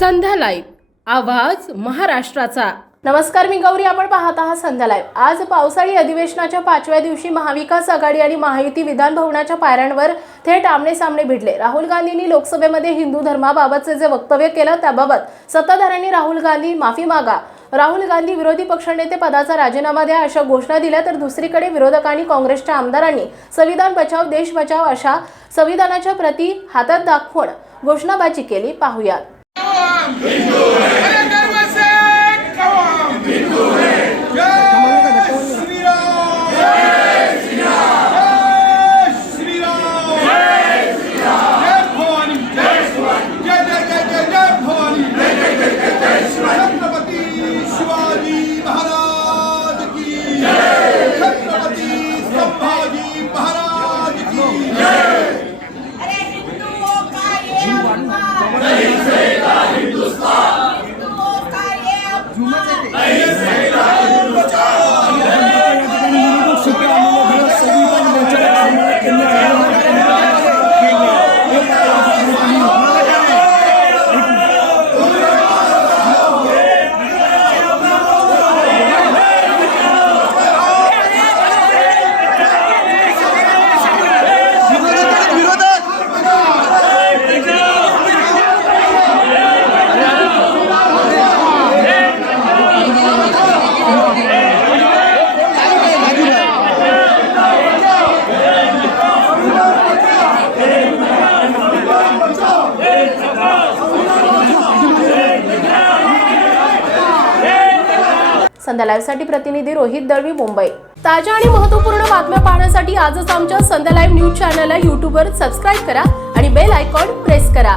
संध्या live. आवाज महाराष्ट्राचा. नमस्कार मी गौरी. आपण पाहत आहात संध्या लाईव्ह. आज पावसाळी अधिवेशनाच्या पाचव्या दिवशी महाविकास आघाडी आणि महायुती विधान भवनाच्या पायऱ्यांवर थेट आमने सामने भिडले. राहुल गांधींनी लोकसभेमध्ये हिंदू धर्माबाबतचे जे वक्तव्य केलं त्याबाबत सत्ताधाऱ्यांनी राहुल गांधी माफी मागा. राहुल गांधी विरोधी पक्षनेते पदाचा राजीनामा द्या अशा घोषणा दिल्या तर दुसरीकडे विरोधकांनी काँग्रेसच्या आमदारांनी संविधान बचाव देश बचाव अशा संविधानाच्या प्रती हातात दाखवून घोषणाबाजी केली. पाहुयात. Islam! Hindu! Ahí es. Ahí. संध्या लाईव्हसाठी प्रतिनिधी रोहित दळवी मुंबई. ताज्या आणि महत्त्वपूर्ण बातम्या पाहण्यासाठी आजच आमच्या संध्या लाईव्ह न्यूज चॅनलला यूट्यूबवर सबस्क्राईब करा आणि बेल आयकॉन प्रेस करा.